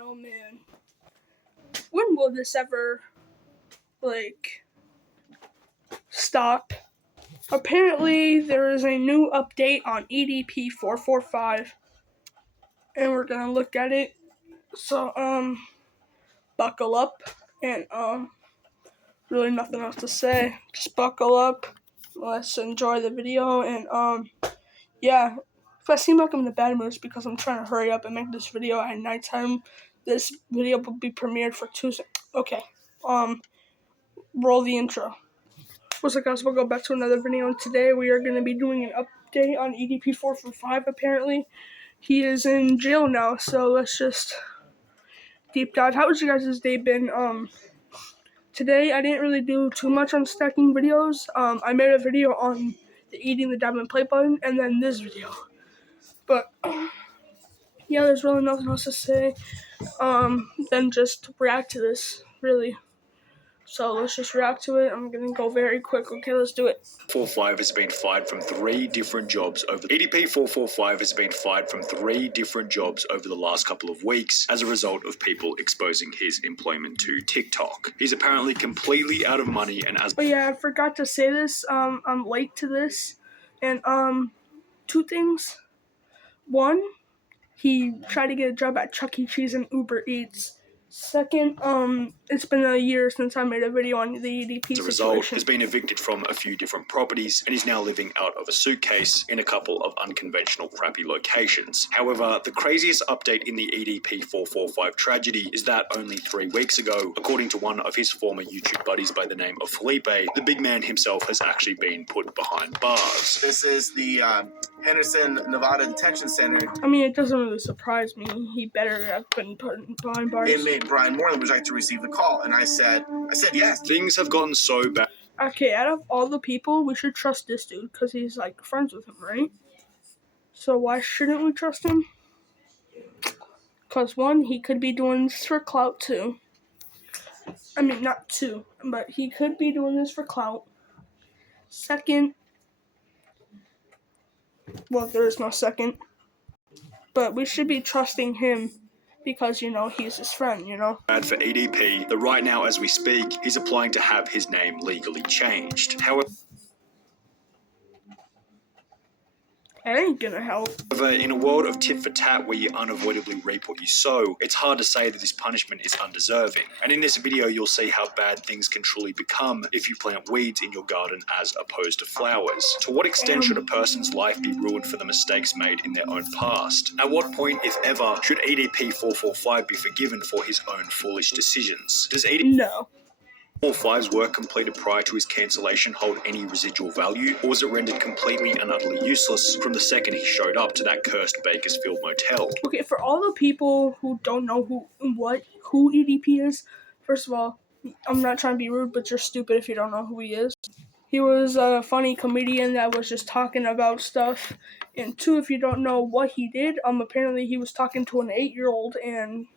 oh man. When will this ever, stop? Apparently, there is a new update on EDP445, and we're gonna look at it. So, buckle up, and, really nothing else to say. Just buckle up. Let's enjoy the video, and, yeah. If I seem like I'm in a bad mood, it's because I'm trying to hurry up and make this video at nighttime. This video will be premiered for Tuesday. Okay. Roll the intro. What's up, guys? We'll go back to another video, and today we are going to be doing an update on EDP445. Apparently, he is in jail now, so let's just deep dive. How has you guys' day been? Today I didn't really do too much on stacking videos. I made a video on the eating the diamond plate button, and then this video. But yeah, there's really nothing else to say than just react to this, really. So let's just react to it. I'm gonna go very quick. Okay, let's do it. 445 has been fired from 3 different jobs over EDP445 has been fired from 3 different jobs over the last couple of weeks as a result of people exposing his employment to TikTok. He's apparently completely out of money, and as yeah, I forgot to say this. I'm late to this, and two things. One, he tried to get a job at Chuck E. Cheese and Uber Eats. Second, it's been a year since I made a video on the EDP as a result, has been evicted from a few different properties and is now living out of a suitcase in a couple of unconventional crappy locations. However, the craziest update in the EDP445 tragedy is that only 3 weeks ago, according to one of his former YouTube buddies by the name of Felipe, the big man himself has actually been put behind bars. This is the Henderson, Nevada Detention Center. I mean, it doesn't really surprise me. He better have been put behind bars. Inmate Brian Moreland would like to receive the call, and I said yes. Things have gotten so bad. Okay, out of all the people, we should trust this dude because he's like friends with him, right? So why shouldn't we trust him? Because one, he could be doing this for clout too. I mean, not two, but he could be doing this for clout. Second, well, there is no second, but we should be trusting him because, you know, he's his friend, you know? Bad for EDP that right now as we speak, he's applying to have his name legally changed. However, It ain't gonna help. in a world of tit for tat where you unavoidably reap what you sow, it's hard to say that this punishment is undeserving. And in this video, you'll see how bad things can truly become if you plant weeds in your garden as opposed to flowers. To what extent should a person's life be ruined for the mistakes made in their own past? At what point, if ever, should EDP445 be forgiven for his own foolish decisions? Does No. 445's work completed prior to his cancellation hold any residual value, or was it rendered completely and utterly useless from the second he showed up to that cursed Bakersfield motel? Okay, for all the people who don't know who EDP is, first of all, I'm not trying to be rude, but you're stupid if you don't know who he is. He was a funny comedian that was just talking about stuff. And two, if you don't know what he did, apparently he was talking to an 8-year-old, and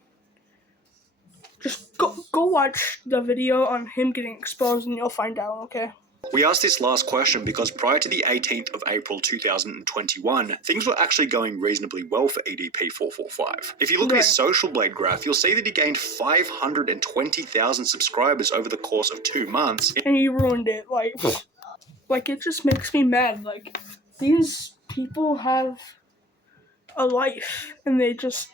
just go watch the video on him getting exposed and you'll find out, okay? We asked this last question because prior to the 18th of April 2021, things were actually going reasonably well for EDP445. If you look at his social blade graph, you'll see that he gained 520,000 subscribers over the course of 2 months. And he ruined it, like it just makes me mad. Like, these people have a life and they just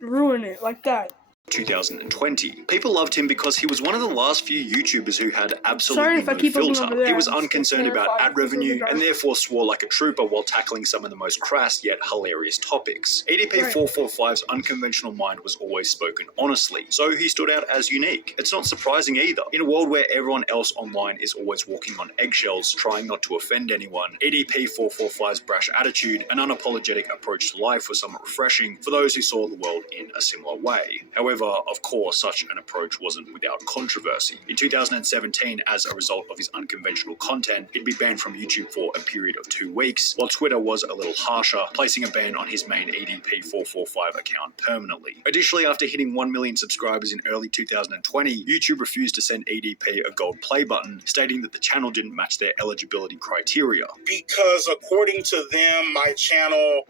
ruin it like that. 2020. People loved him because he was one of the last few YouTubers who had absolutely no filter. He was unconcerned about ad revenue and therefore swore like a trooper while tackling some of the most crass yet hilarious topics. EDP445's unconventional mind was always spoken honestly, so he stood out as unique. It's not surprising either. In a world where everyone else online is always walking on eggshells, trying not to offend anyone, EDP445's brash attitude and unapologetic approach to life was somewhat refreshing for those who saw the world in a similar way. However, of course, such an approach wasn't without controversy. In 2017, as a result of his unconventional content, he'd be banned from YouTube for a period of 2 weeks, while Twitter was a little harsher, placing a ban on his main EDP445 account permanently. Additionally, after hitting 1 million subscribers in early 2020, YouTube refused to send EDP a gold play button, stating that the channel didn't match their eligibility criteria. Because according to them, my channel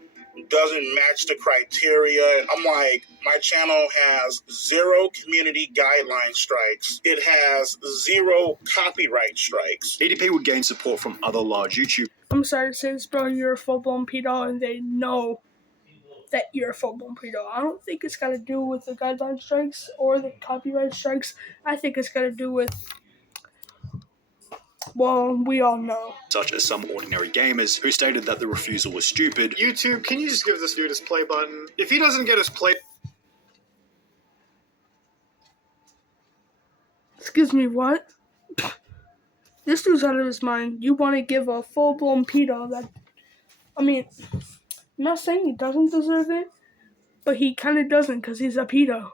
doesn't match the criteria. And I'm like, my channel has 0 community guideline strikes. It has 0 copyright strikes. EDP would gain support from other large YouTube. I'm sorry to say this, bro, you're a full-blown pedo, and they know that you're a full-blown pedo. I don't think it's got to do with the guideline strikes or the copyright strikes. I think it's got to do with, well, we all know. Such as some ordinary gamers who stated that the refusal was stupid. YouTube, can you just give this dude his play button? If he doesn't get his play... Excuse me, what? This dude's out of his mind. You want to give a full-blown pedo that... I mean, I'm not saying he doesn't deserve it, but he kind of doesn't because he's a pedo.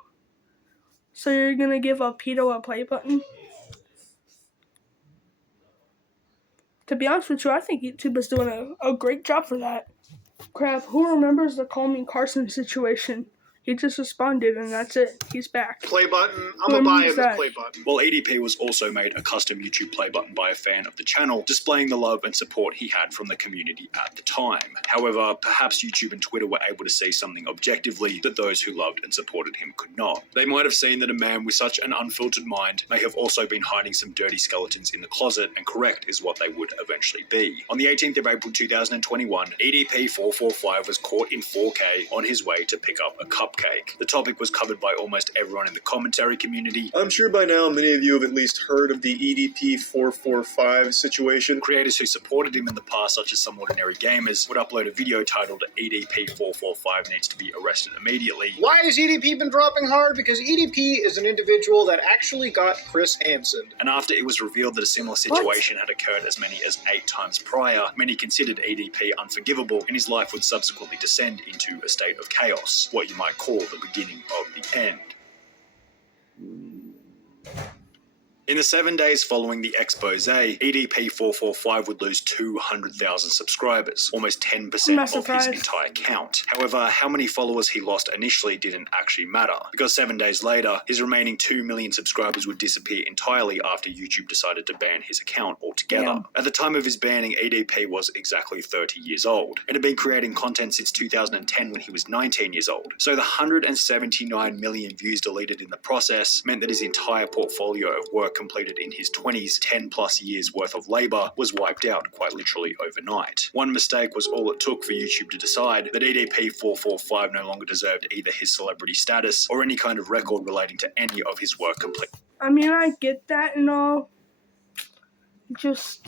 So you're going to give a pedo a play button? To be honest with you, I think YouTube is doing a great job for that. Crap, who remembers the Call Me Carson situation? He just responded, and that's it. He's back. Play button. I'm gonna buy him a play button. Well, EDP was also made a custom YouTube play button by a fan of the channel, displaying the love and support he had from the community at the time. However, perhaps YouTube and Twitter were able to see something objectively that those who loved and supported him could not. They might have seen that a man with such an unfiltered mind may have also been hiding some dirty skeletons in the closet, and correct is what they would eventually be. On the 18th of April 2021, EDP445 was caught in 4K on his way to pick up a cupcake. The topic was covered by almost everyone in the commentary community. I'm sure by now many of you have at least heard of the EDP445 situation. Creators who supported him in the past, such as some ordinary gamers, would upload a video titled EDP445 needs to be arrested immediately. Why has EDP been dropping hard? Because EDP is an individual that actually got Chris Hansen. And after it was revealed that a similar situation had occurred as many as 8 times prior, many considered EDP unforgivable, and his life would subsequently descend into a state of chaos, what you might call the beginning of the end. In the 7 days following the expose, EDP445 would lose 200,000 subscribers, almost 10% of his entire count. However, how many followers he lost initially didn't actually matter, because 7 days later, his remaining 2 million subscribers would disappear entirely after YouTube decided to ban his account altogether. Yeah. At the time of his banning, EDP was exactly 30 years old, and had been creating content since 2010 when he was 19 years old. So the 179 million views deleted in the process meant that his entire portfolio of work completed in his 20s, 10 plus years worth of labor, was wiped out quite literally overnight. One mistake was all it took for YouTube to decide that EDP445 no longer deserved either his celebrity status or any kind of record relating to any of his work complete. I mean, I get that and all. Just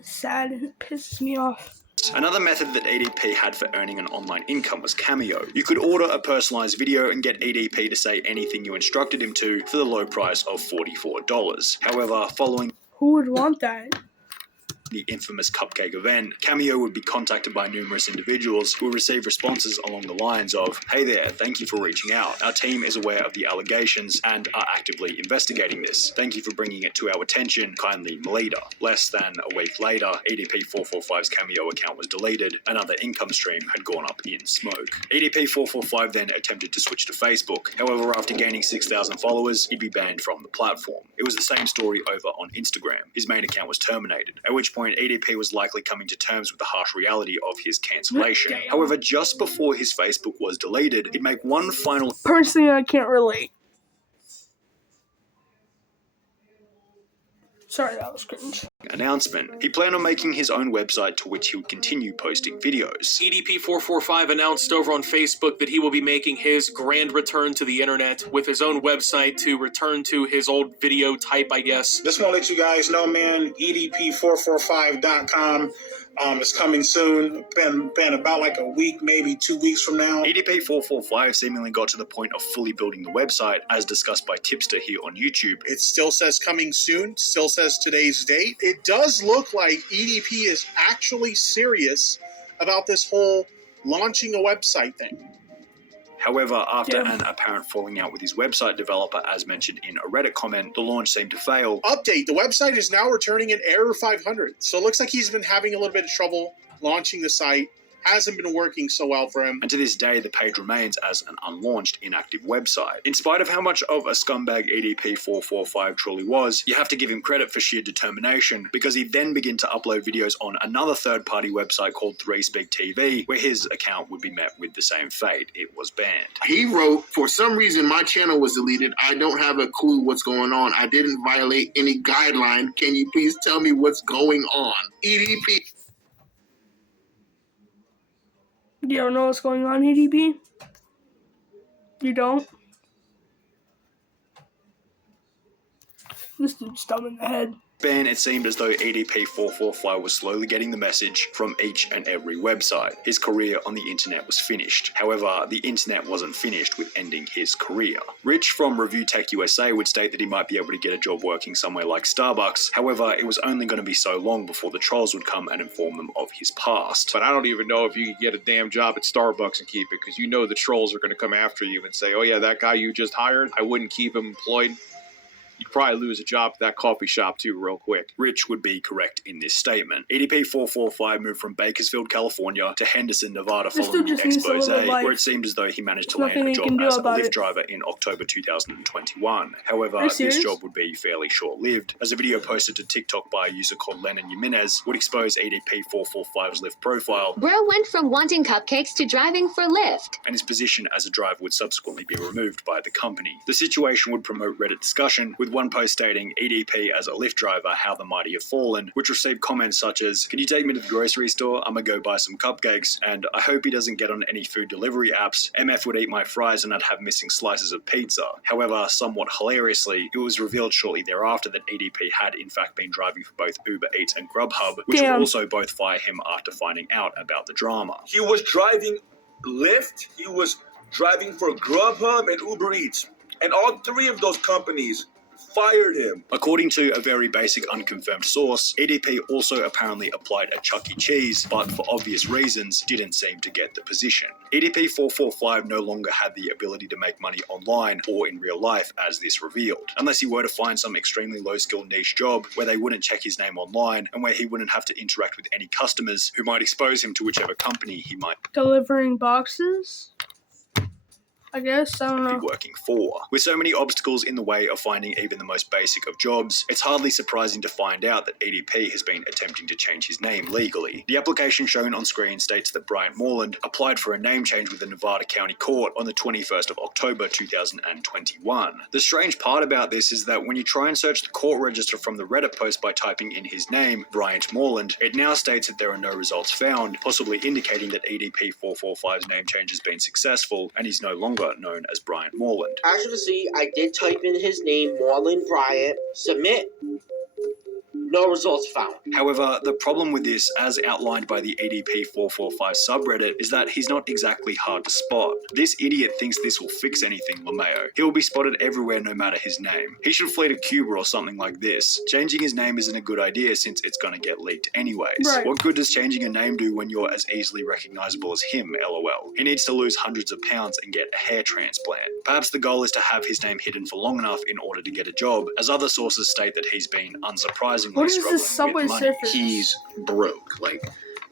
sad and it pisses me off. Another method that EDP had for earning an online income was Cameo. You could order a personalized video and get EDP to say anything you instructed him to for the low price of $44. However, following who would want that? The infamous cupcake event, Cameo would be contacted by numerous individuals who would receive responses along the lines of, "Hey there, thank you for reaching out. Our team is aware of the allegations and are actively investigating this. Thank you for bringing it to our attention. Kindly Melita." Less than a week later, EDP445's Cameo account was deleted. Another income stream had gone up in smoke. EDP445 then attempted to switch to Facebook. However, after gaining 6,000 followers, he'd be banned from the platform. It was the same story over on Instagram. His main account was terminated, at which point EDP was likely coming to terms with the harsh reality of his cancellation. However, just before his Facebook was deleted, he'd make one final... Personally, I can't relate. Sorry, that was cringe. Announcement. He planned on making his own website to which he would continue posting videos. EDP445 announced over on Facebook that he will be making his grand return to the internet with his own website to return to his old video type, I guess. Just want to let you guys know, man, EDP445.com. It's coming soon. Been about like a week, maybe 2 weeks from now. EDP445 seemingly got to the point of fully building the website, as discussed by Tipster here on YouTube. It still says coming soon, still says today's date. It does look like EDP is actually serious about this whole launching a website thing. However, after an apparent falling out with his website developer, as mentioned in a Reddit comment, the launch seemed to fail. Update, the website is now returning an error 500. So it looks like he's been having a little bit of trouble launching the site. hasn't been working so well for him. And to this day, the page remains as an unlaunched, inactive website. In spite of how much of a scumbag EDP445 truly was, you have to give him credit for sheer determination, because he then began to upload videos on another third-party website called 3Speak TV, where his account would be met with the same fate. It was banned. He wrote, "For some reason, my channel was deleted. I don't have a clue what's going on. I didn't violate any guideline. Can you please tell me what's going on?" EDP. You don't know what's going on, EDP? You don't? This dude's dumb in the head. Ban, it seemed as though EDP445 was slowly getting the message from each and every website. His career on the internet was finished. However, the internet wasn't finished with ending his career. Rich from Review Tech USA would state that he might be able to get a job working somewhere like Starbucks. However, it was only going to be so long before the trolls would come and inform them of his past. But I don't even know if you can get a damn job at Starbucks and keep it, because you know the trolls are going to come after you and say, "Oh yeah, that guy you just hired, I wouldn't keep him employed." You'd probably lose a job at that coffee shop too real quick. Rich would be correct in this statement. EDP445 moved from Bakersfield, California to Henderson, Nevada following an expose, where it seemed as though he managed to land a job as a Lyft driver in October 2021. However, this job would be fairly short-lived, as a video posted to TikTok by a user called Lennon Jimenez would expose EDP445's Lyft profile. Bro went from wanting cupcakes to driving for Lyft. And his position as a driver would subsequently be removed by the company. The situation would promote Reddit discussion, with one post stating, "EDP as a Lyft driver, how the mighty have fallen," which received comments such as, "Can you take me to the grocery store? I'm gonna go buy some cupcakes," and "I hope he doesn't get on any food delivery apps. MF would eat my fries and I'd have missing slices of pizza." However, somewhat hilariously, it was revealed shortly thereafter that EDP had in fact been driving for both Uber Eats and Grubhub, which would also both fire him after finding out about the drama. He was driving Lyft, he was driving for Grubhub and Uber Eats, and all three of those companies fired him. According to a very basic unconfirmed source, EDP also apparently applied at Chuck E. Cheese, but for obvious reasons didn't seem to get the position. EDP445 no longer had the ability to make money online or in real life, as this revealed, unless he were to find some extremely low-skill niche job where they wouldn't check his name online and where he wouldn't have to interact with any customers who might expose him to whichever company he might delivering boxes? I guess, I don't know. Be working for. With so many obstacles in the way of finding even the most basic of jobs, it's hardly surprising to find out that EDP has been attempting to change his name legally. The application shown on screen states that Bryant Moreland applied for a name change with the Nevada County Court on the 21st of October 2021. The strange part about this is that when you try and search the court register from the Reddit post by typing in his name, Bryant Moreland, it now states that there are no results found, possibly indicating that EDP445's name change has been successful and he's no longer known as Bryant Moreland. As you can see, I did type in his name, Moreland Bryant, submit. No results found. However, the problem with this, as outlined by the EDP445 subreddit, is that he's not exactly hard to spot. This idiot thinks this will fix anything, LeMayo. He will be spotted everywhere no matter his name. He should flee to Cuba or something like this. Changing his name isn't a good idea since it's gonna get leaked anyways. Right. What good does changing a name do when you're as easily recognizable as him, LOL? He needs to lose hundreds of pounds and get a hair transplant. Perhaps the goal is to have his name hidden for long enough in order to get a job, as other sources state that he's been unsurprisingly what is this Subway Surfers? He's broke. Like,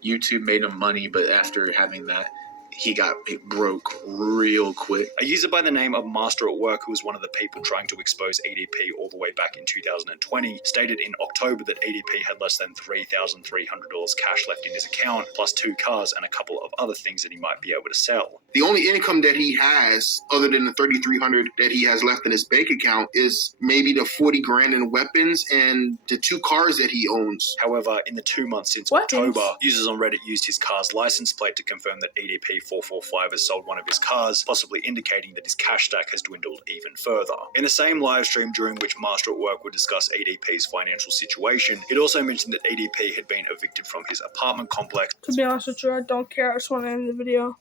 YouTube made him money, but after having that, he got broke real quick. A user by the name of Master at Work, who was one of the people trying to expose EDP all the way back in 2020, stated in October that EDP had less than $3,300 cash left in his account, plus 2 cars and a couple of other things that he might be able to sell. The only income that he has, other than the $3,300 that he has left in his bank account, is maybe the 40 grand in weapons and the 2 cars that he owns. However, in the 2 months since October, users on Reddit used his car's license plate to confirm that EDP445 has sold one of his cars, possibly indicating that his cash stack has dwindled even further. In the same live stream during which Master at Work would discuss EDP's financial situation, it also mentioned that EDP had been evicted from his apartment complex. To be honest with you, I don't care. I just want to end the video.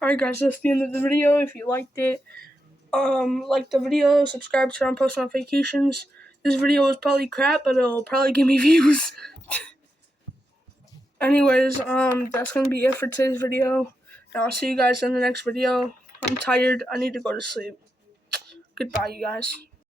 Alright guys, that's the end of the video. If you liked it, like the video, subscribe, turn on post notifications. This video is probably crap, but it'll probably give me views. Anyways, that's gonna be it for today's video. And I'll see you guys in the next video. I'm tired. I need to go to sleep. Goodbye, you guys.